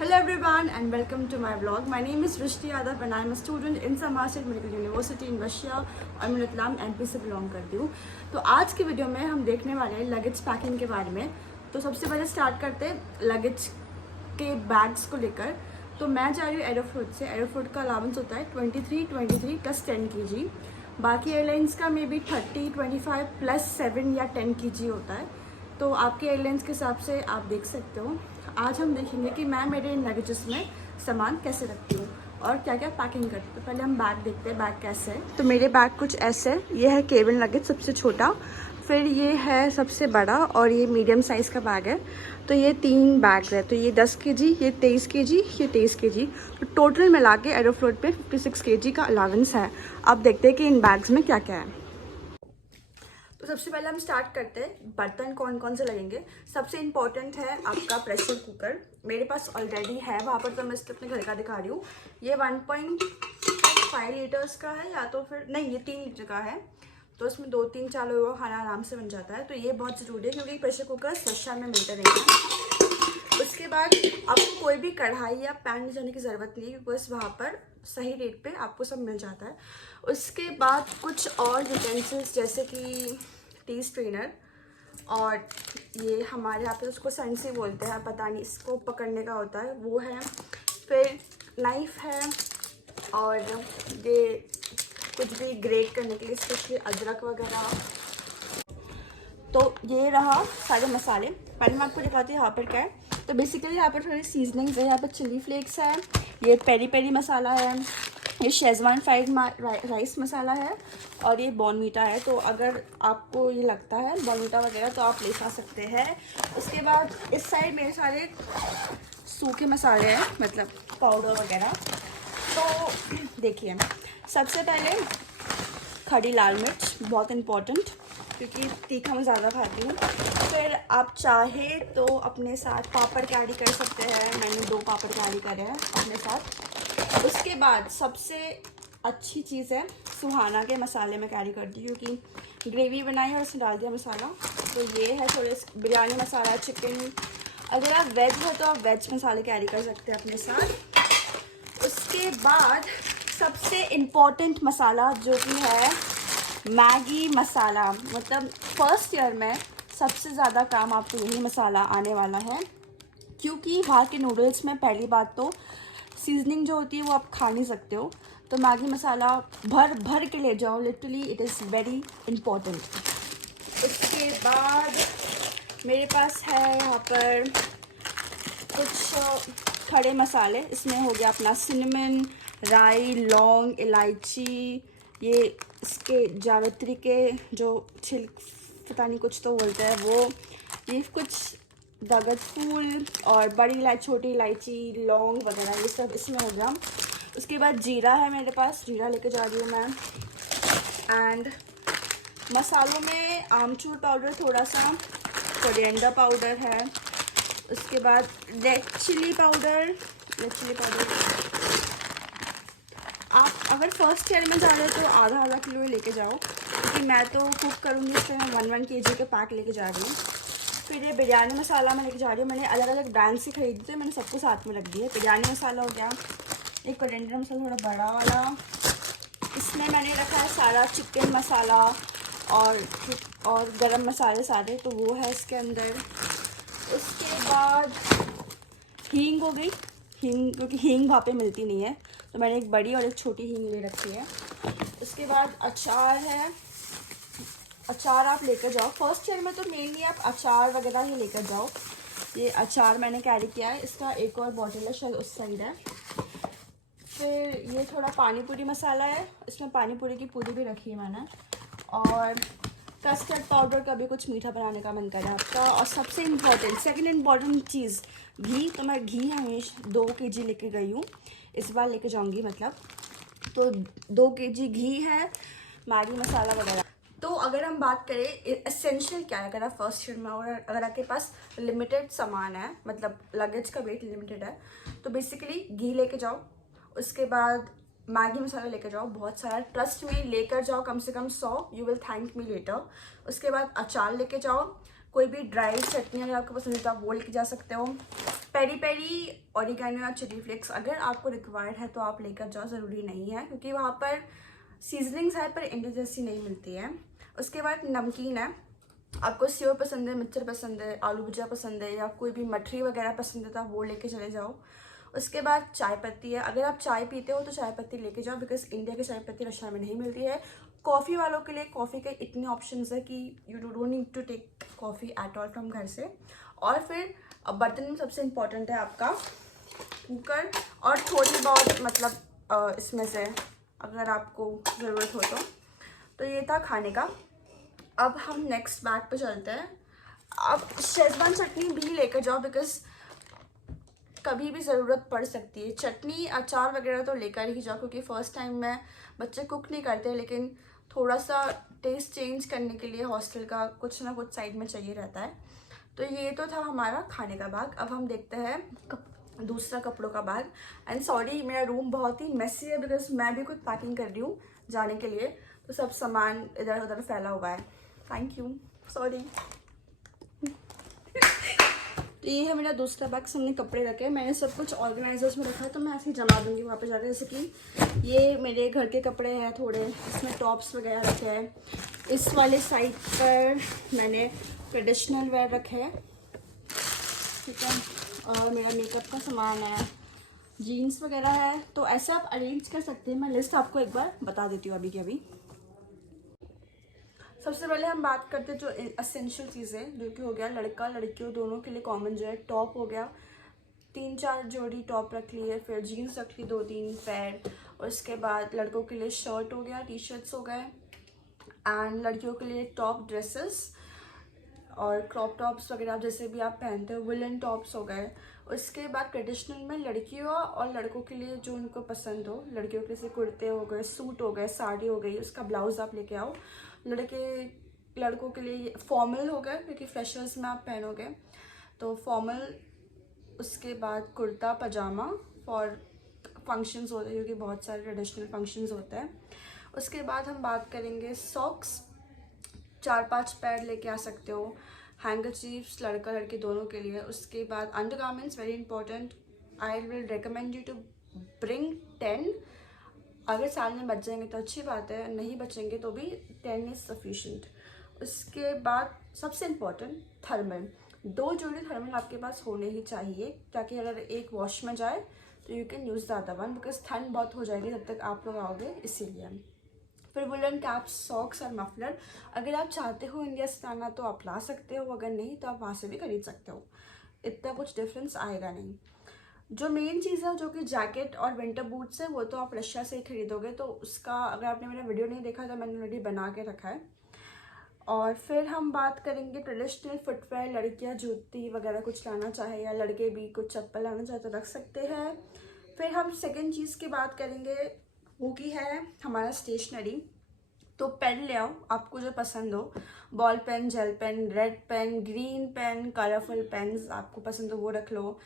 Hello everyone and welcome to my vlog. My name is Vrishti Yadav and I am a student in Samar Medical University in Russia और मैं Ratlam MP से belong करती हूँ। तो आज की video में हम देखने वाले हैं लगेज पैकिंग के बारे में। तो सबसे पहले स्टार्ट करते हैं लगेज के बैग्स को लेकर। तो मैं जा रही हूँ एरोफ्लोट से। एरोफ्लोट का अलाउंस होता है 23 प्लस 10 kg। बाकी एयरलाइंस का मे बी 30, 25 प्लस 7 या 10 kg होता है। तो आपके एयरलाइंस के हिसाब से आप देख सकते हो। आज हम देखेंगे कि मैं मेरे लगेजेस में सामान कैसे रखती हूँ और क्या क्या पैकिंग करती हूँ। तो पहले हम बैग देखते हैं बैग कैसे है। तो मेरे बैग कुछ ऐसे है। ये है केबिन लगेज सबसे छोटा, फिर ये है सबसे बड़ा और ये मीडियम साइज़ का बैग है। तो ये 3 बैग है। तो ये 10 kg, ये 23 kg, ये 23 kg। तो टोटल मिला के एरोफ्लोट पे 56 kg का अलाउंस है। अब देखते हैं कि इन बैग्स में क्या क्या है। तो सबसे पहले हम स्टार्ट करते हैं बर्तन कौन कौन से लगेंगे। सबसे इम्पोर्टेंट है आपका प्रेशर कुकर। मेरे पास ऑलरेडी है वहाँ पर, तो मैं इसको अपने घर का दिखा रही हूँ। ये 1.5 लीटर्स का है, या तो फिर नहीं, ये 3 लीटर का है। तो इसमें 2-3-4 लोगों का खाना आराम से बन जाता है। तो ये बहुत ज़रूरी है क्योंकि प्रेशर कुकर सस्ता में मिलता नहीं है। उसके बाद आपको कोई भी कढ़ाई या पैन ले जाने की ज़रूरत नहीं है क्योंकि बस वहाँ पर सही रेट पे आपको सब मिल जाता है। उसके बाद कुछ और यूटेंसिल्स जैसे कि टी स्ट्रेनर, और ये हमारे यहाँ पे उसको संसी बोलते हैं, पता नहीं, इसको पकड़ने का होता है, वो है। फिर नाइफ़ है, और ये कुछ भी ग्रेट करने के लिए, स्पेशली अदरक वगैरह। तो ये रहा सारे मसाले। पहले मैं आपको दिखाती हूँ यहाँ पर क्या है। तो बेसिकली यहाँ पर थोड़ी सीजनिंग्स है। यहाँ पर चिली फ्लेक्स है, ये पेरी पेरी मसाला है, ये शेजवान फ्राइड राइस मसाला है, और ये बॉर्नवीटा है। तो अगर आपको ये लगता है बॉर्नवीटा वगैरह तो आप ले जा सकते हैं। उसके बाद इस साइड मेरे सारे सूखे मसाले हैं, मतलब पाउडर वगैरह। तो देखिए, सबसे पहले खड़ी लाल मिर्च, बहुत इम्पॉर्टेंट क्योंकि तीखा मैं ज़्यादा खाती हूँ। फिर आप चाहे तो अपने साथ पापड़ कैरी कर सकते हैं। मैंने 2 पापड़ कैरी करे हैं अपने साथ। उसके बाद सबसे अच्छी चीज़ है सुहाना के मसाले में कैरी करती हूँ क्योंकि ग्रेवी बनाई और उसमें डाल दिया मसाला। तो ये है थोड़े बिरयानी मसाला, चिकन। अगर आप वेज हो तो आप वेज मसाले कैरी कर सकते हैं अपने साथ। उसके बाद सबसे इम्पॉर्टेंट मसाला जो कि है मैगी मसाला। मतलब फर्स्ट ईयर में सबसे ज़्यादा काम आपको यही मसाला आने वाला है क्योंकि वहाँ के नूडल्स में पहली बात तो सीजनिंग जो होती है वो आप खा नहीं सकते हो। तो मैगी मसाला भर भर के ले जाओ, literally it is very important. उसके बाद मेरे पास है यहाँ पर कुछ खड़े मसाले। इसमें हो गया अपना सिनेमन, राई, लौंग, इलायची, ये इसके जावित्री के जो पता नहीं कुछ तो बोलते हैं वो, ये कुछ दगत फूल और बड़ी इलायची, छोटी इलायची, लौंग वगैरह, ये सब इसमें हो गया। उसके बाद जीरा है मेरे पास, जीरा लेके जा रही हूँ मैं। एंड मसालों में आमचूर पाउडर थोड़ा सा, कोरिएंडर पाउडर है। उसके बाद रेड चिली पाउडर। आप अगर फर्स्ट ईयर में जा रहे हो तो आधा किलो ही लेके जाओ क्योंकि मैं तो कुक करूँगी, इसलिए मैं 1 kg के पैक लेके जा रही हूँ। फिर ये बिरयानी मसाला मैं लेके जा रही हूँ। मैंने अलग अलग ब्रांड से खरीदी थी, मैंने सबको साथ में रख दिया। बिरयानी मसाला हो गया, एक कोरिएंडर मसाला थोड़ा बड़ा वाला। इसमें मैंने रखा है सारा चिकन मसाला और गरम मसाले सारे, तो वो है इसके अंदर। उसके बाद हींग हो गई, हींग क्योंकि हींग वहाँ पे मिलती नहीं है तो मैंने एक बड़ी और एक छोटी हींग ले रखी है। उसके बाद अचार है, अचार आप लेकर जाओ। फर्स्ट ईयर में तो मेनली आप अचार वगैरह ही लेकर जाओ। ये अचार मैंने कैरी किया है, इसका एक और बॉटल है, शायद उस साइड है। फिर ये थोड़ा पानी पूरी मसाला है, इसमें पानी पूरी की पूरी भी रखी है मैंने। और कस्टर्ड पाउडर का भी कुछ मीठा बनाने का मन कर रहा है आपका। और सबसे इम्पॉर्टेंट, सेकंड इम्पॉर्टेंट चीज़ घी। तो मैं घी हमेशा 2 kg लेके गई हूँ, इस बार लेके जाऊँगी मतलब। तो 2 kg घी है, मैगी मसाला वगैरह। तो अगर हम बात करें एसेंशियल क्या है, अगर आप फर्स्ट ईयर में और अगर आपके पास लिमिटेड सामान है, मतलब लगेज का वेट लिमिटेड है, तो बेसिकली घी लेके जाओ। उसके बाद मैगी मसाला लेकर जाओ, बहुत सारा, ट्रस्ट में लेकर जाओ, कम से कम 100, you will thank me later. उसके बाद अचार लेके जाओ, कोई भी ड्राई चटनी अगर आपको पसंद है तो आप वो लेके जा सकते हो। पेरी पेरी, ऑरिगेनो या चिली फ्लेक्स अगर आपको रिक्वायर्ड है तो आप लेकर जाओ, ज़रूरी नहीं है क्योंकि वहाँ पर सीजनिंग्स है पर इंडिया जैसी नहीं मिलती है। उसके बाद नमकीन है, आपको सेव पसंद है, मिक्सचर पसंद है, आलू भुजिया पसंद है या कोई भी मठरी वगैरह पसंद है तो आप वो लेके चले जाओ। उसके बाद चाय पत्ती है, अगर आप चाय पीते हो तो चाय पत्ती लेके जाओ बिकॉज इंडिया की चाय पत्ती रशिया में नहीं मिलती है। कॉफ़ी वालों के लिए कॉफ़ी के इतने ऑप्शंस है कि you don't need to take coffee at all from घर से। और फिर बर्तन में सबसे इम्पॉर्टेंट है आपका कुकर और थोड़ी बहुत मतलब इसमें से अगर आपको ज़रूरत हो तो ये था खाने का। अब हम नेक्स्ट बैग पे चलते हैं। अब शेजवान चटनी भी लेकर जाओ बिकॉज कभी भी ज़रूरत पड़ सकती है। चटनी अचार वगैरह तो लेकर ही जाओ क्योंकि फ़र्स्ट टाइम में बच्चे कुक नहीं करते, लेकिन थोड़ा सा टेस्ट चेंज करने के लिए हॉस्टल का कुछ ना कुछ साइड में चाहिए रहता है। तो ये तो था हमारा खाने का बैग। अब हम देखते हैं दूसरा कपड़ों का बैग। एंड सॉरी मेरा रूम बहुत ही मेसी है बिकॉज मैं भी कुछ पैकिंग कर रही हूँ जाने के लिए, तो सब सामान इधर उधर फैला हुआ है। Thank you, sorry. तो ये है मेरा दूसरा बैग, हमने कपड़े रखे हैं, मैंने सब कुछ ऑर्गेनाइजर्स में रखा है तो मैं ऐसे ही जमा दूंगी वहाँ पे जाकर। जैसे कि ये मेरे घर के कपड़े हैं थोड़े, इसमें टॉप्स वगैरह रखे हैं। इस वाले साइड पर मैंने ट्रेडिशनल वेयर रखे हैं, ठीक है, और मेरा मेकअप का सामान है, जीन्स वगैरह है। तो ऐसे आप अरेंज कर सकते हैं। मैं लिस्ट आपको एक बार बता देती हूँ अभी के अभी। सबसे पहले हम बात करते हैं जो एसेंशियल चीज़ें, जो कि हो गया लड़का लड़कियों दोनों के लिए कॉमन जो है टॉप हो गया, 3-4 जोड़ी टॉप रख लिए, फिर जीन्स रख ली 2-3 पैर। उसके बाद लड़कों के लिए शर्ट हो गया, टी शर्ट्स हो गए, एंड लड़कियों के लिए टॉप ड्रेसेस और क्रॉप टॉप्स वगैरह जैसे भी आप पहनते हो, वुलन टॉप्स हो गए। उसके बाद ट्रेडिशनल में लड़कियों और लड़कों के लिए जो उनको पसंद हो, लड़कियों के जैसे कुर्ते हो गए, सूट हो गए, साड़ी हो गई, उसका ब्लाउज आप लेके आओ। लड़कों के लिए फॉर्मल हो गए क्योंकि फ्रेशर्स में आप पहनोगे तो फॉर्मल। उसके बाद कुर्ता पजामा फॉर फंक्शंस होते हैं क्योंकि बहुत सारे ट्रेडिशनल फंक्शंस होते हैं। उसके बाद हम बात करेंगे सॉक्स, 4-5 पैर लेके आ सकते हो। हैंगरचीफ्स लड़का लड़की दोनों के लिए। उसके बाद undergarments very important, I will recommend you to bring 10। अगर साल में बच जाएंगे तो अच्छी बात है, नहीं बचेंगे तो भी 10 इज़ सफिशेंट। उसके बाद सबसे इम्पॉर्टेंट थर्मल, 2 जोड़ी थर्मल आपके पास होने ही चाहिए ताकि अगर एक वॉश में जाए तो you can use the other one because ठंड बहुत हो जाएगी जब तक आप लोग आओगे, इसीलिए। फिर वुलन कैप्स, सॉक्स और मफलर, अगर आप चाहते हो इंडिया से लाना तो आप ला सकते हो, अगर नहीं तो आप वहाँ से भी खरीद सकते हो, इतना कुछ डिफरेंस आएगा नहीं। जो मेन चीज़ है जो कि जैकेट और विंटर बूट्स है वो तो आप रशिया से ही खरीदोगे, तो उसका अगर आपने मेरा वीडियो नहीं देखा तो मैंने ऑलरेडी बना के रखा है। और फिर हम बात करेंगे ट्रेडिशनल फुटवेयर, लड़कियां जूती वगैरह कुछ लाना चाहे या लड़के भी कुछ चप्पल लाना चाहे तो रख सकते हैं। फिर हम सेकंड चीज़ की बात करेंगे वो की है हमारा स्टेशनरी। तो पेन ले आओ आपको जो पसंद हो, ball pen, gel pen, red pen, green pen, colourful pens आपको पसंद हो वो रख लो,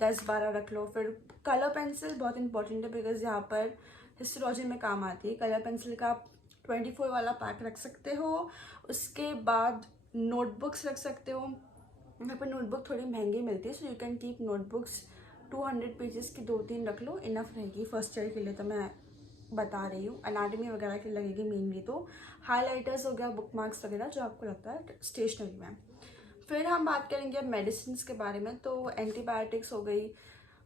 10-12 रख लो। फिर कलर पेंसिल बहुत इंपॉर्टेंट है बिकॉज यहाँ पर हिस्टोलॉजी में काम आती है। कलर पेंसिल का 24 वाला पैक रख सकते हो। उसके बाद नोटबुक्स रख सकते हो, यहाँ पर नोटबुक थोड़ी महंगी मिलती है, so you can keep notebooks 200 pages की 2-3 रख लो, इनफ रहेगी फर्स्ट ईयर के लिए। तो मैं बता रही हूँ एनाटमी वगैरह की लगेगी मेनली, तो हाईलाइटर्स हो गया, बुक मार्क्स वगैरह जो आपको लगता है स्टेशनरी में। फिर हम बात करेंगे अब मेडिसिन के बारे में, तो एंटीबायोटिक्स हो गई,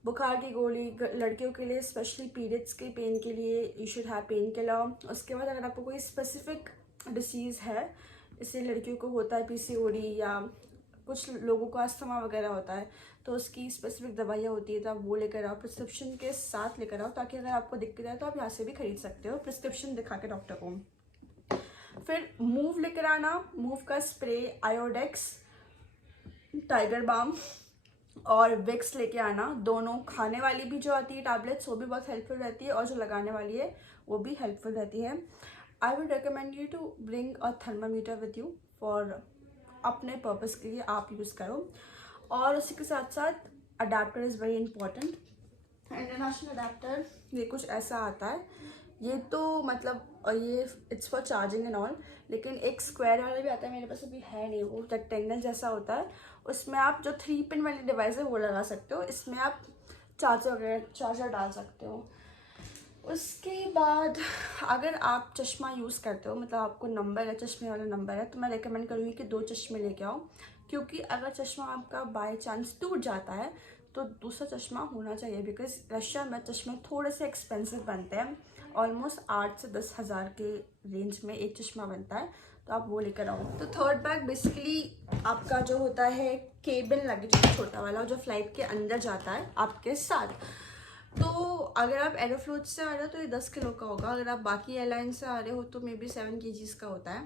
बुखार की गोली, लड़कियों के लिए स्पेशली पीरियड्स के पेन के लिए you should have pain killer. उसके बाद अगर आपको कोई स्पेसिफिक डिसीज़ है, इससे लड़कियों को होता है पीसीओडी या कुछ लोगों को अस्थमा वगैरह होता है, तो उसकी स्पेसिफिक दवाइयाँ होती है तो आप वो लेकर आओ, प्रिस्क्रिप्शन के साथ लेकर आओ, ताकि अगर आपको दिक्कत है तो आप यहाँ से भी खरीद सकते हो प्रिस्क्रिप्शन दिखा के डॉक्टर को। फिर मूव लेकर आना, मूव का स्प्रे, आयोडेक्स, टाइगर बाम और विक्स लेके आना। दोनों खाने वाली भी जो आती है टैबलेट्स वो भी बहुत हेल्पफुल रहती है, और जो लगाने वाली है वो भी हेल्पफुल रहती है। I would recommend you to bring a thermometer with you for अपने पर्पस के लिए आप यूज़ करो। और उसी के साथ साथ adapter is very important. International adapter ये कुछ ऐसा आता है, ये तो मतलब और ये it's for charging and all. लेकिन एक स्क्वायर वाला भी आता है, मेरे पास अभी है नहीं, वो रेक्टेंगल जैसा होता है। उसमें आप जो 3 पिन वाली डिवाइस है वो लगा सकते हो, इसमें आप चार्जर डाल सकते हो। उसके बाद अगर आप चश्मा यूज़ करते हो, मतलब आपको नंबर है, चश्मे वाला नंबर है, तो मैं रेकमेंड करूँगी कि 2 चश्मे लेके आओ। क्योंकि अगर चश्मा आपका बाय चांस टूट जाता है तो दूसरा चश्मा होना चाहिए, बिकॉज रशिया में चश्मे थोड़े से एक्सपेंसिव बनते हैं। ऑलमोस्ट 8 से 10 हज़ार के रेंज में एक चश्मा बनता है, तो आप वो लेकर आओ। तो थर्ड बैग बेसिकली आपका जो होता है केबिन लगेज, छोटा वाला जो फ्लाइट के अंदर जाता है आपके साथ। तो अगर आप एरोफ्लोट से आ रहे हो तो ये 10 किलो का होगा, अगर आप बाकी एयरलाइन से आ रहे हो तो मे बी 7 kgs का होता है।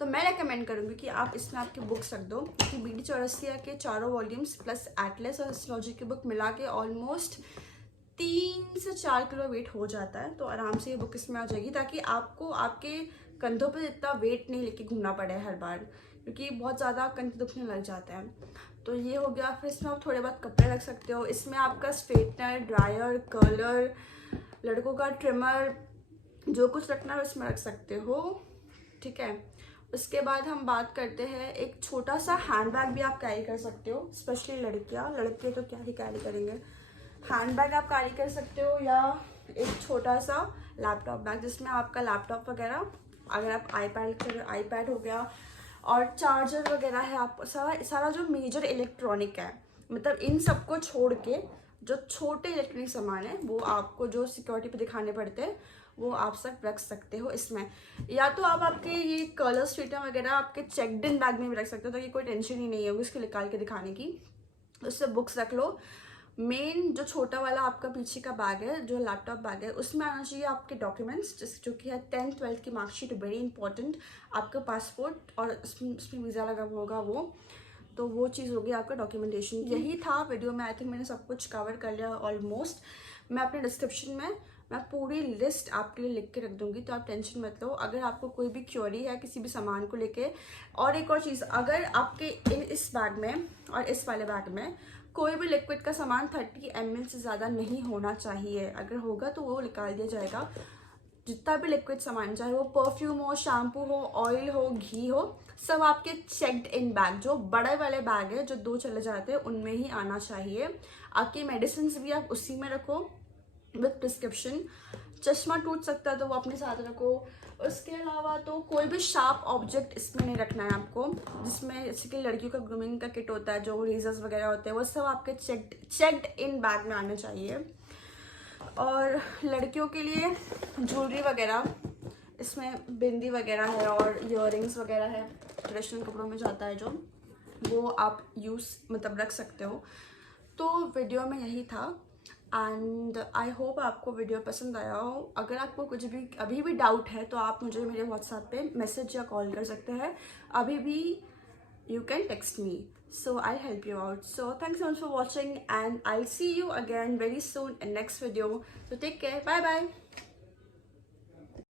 तो मैं रेकमेंड करूँगी कि आप इसमें आपकी बुक्स रख दो, क्योंकि BD चौरसिया के चारों वॉल्यूम्स प्लस एटलस और एस्ट्रोलॉजी की बुक मिला के ऑलमोस्ट 3 से 4 किलो वेट हो जाता है। तो आराम से ये बुक इसमें आ जाएगी, ताकि आपको आपके कंधों पर इतना वेट नहीं लेके घूमना पड़े हर बार, क्योंकि बहुत ज़्यादा कंधे दुखने लग जाते हैं। तो ये हो गया। फिर इसमें आप थोड़े बहुत कपड़े रख सकते हो। इसमें आपका स्ट्रेटनर, ड्रायर, कर्लर, लड़कों का ट्रिमर, जो कुछ रखना है इसमें रख सकते हो, ठीक है। उसके बाद हम बात करते हैं, एक छोटा सा हैंड बैग भी आप कैरी कर सकते हो, स्पेशली लड़कियां। लड़के तो क्या ही कैरी करेंगे, हैंड बैग आप कैरी कर सकते हो, या एक छोटा सा लैपटॉप बैग जिसमें आपका लैपटॉप वगैरह, अगर आप आईपैड हो गया और चार्जर वगैरह है, आप सारा जो मेजर इलेक्ट्रॉनिक है, मतलब इन सबको छोड़ के जो छोटे इलेक्ट्रॉनिक सामान है वो आपको जो सिक्योरिटी पे दिखाने पड़ते हैं वो आप सब रख सकते हो इसमें। या तो आप आपके ये कलर स्ट्रीटर वगैरह आपके चेकड इन बैग में भी रख सकते हो, ताकि कोई टेंशन ही नहीं होगी इसको निकाल के दिखाने की। उससे बुक्स रख लो। मेन जो छोटा वाला आपका पीछे का बैग है, जो लैपटॉप बैग है, उसमें आना चाहिए आपके डॉक्यूमेंट्स, जो कि है 10th 12th की मार्कशीट, वेरी इंपॉर्टेंट, आपका पासपोर्ट और उसमें वीज़ा लगा हुआ होगा वो। तो वो चीज़ होगी आपका डॉक्यूमेंटेशन। यही था वीडियो में, आई थिंक मैंने सब कुछ कवर कर लिया ऑलमोस्ट। मैं अपने डिस्क्रिप्शन में मैं पूरी लिस्ट आपके लिए लिख के रख दूंगी, तो आप टेंशन मत लो अगर आपको कोई भी क्वेरी है किसी भी सामान को लेके। और एक और चीज़, अगर आपके इस बैग में और इस वाले बैग में कोई भी लिक्विड का सामान 30 ml से ज़्यादा नहीं होना चाहिए, अगर होगा तो वो निकाल दिया जाएगा। जितना भी लिक्विड सामान, चाहे वो परफ्यूम हो, शैम्पू हो, ऑयल हो, घी हो, सब आपके चेक्ड इन बैग, जो बड़े वाले बैग है जो 2 चले जाते हैं, उनमें ही आना चाहिए। आपकी मेडिसिन भी आप उसी में रखो विद प्रिस्क्रिप्शन। चश्मा टूट सकता है तो वो अपने साथ रखो। उसके अलावा तो कोई भी शार्प ऑब्जेक्ट इसमें नहीं रखना है आपको, जिसमें जैसे कि लड़कियों का ग्रूमिंग का किट होता है, जो रेजर्स वगैरह होते हैं, वो सब आपके चेक्ड इन बैग में आने चाहिए। और लड़कियों के लिए ज्वेलरी वगैरह, इसमें बिंदी वगैरह है और इयररिंग्स वगैरह है, ट्रेडिशनल कपड़ों में जाता है जो, वो आप मतलब रख सकते हो। तो वीडियो में यही था एंड आई होप आपको वीडियो पसंद आया हो। अगर आपको कुछ भी अभी भी डाउट है तो आप मुझे मेरे व्हाट्सएप पे मैसेज या कॉल कर सकते हैं। अभी भी you can text me, so I'll help you out. So thanks so much for watching and I'll see you again very soon in next video. So take care, bye bye.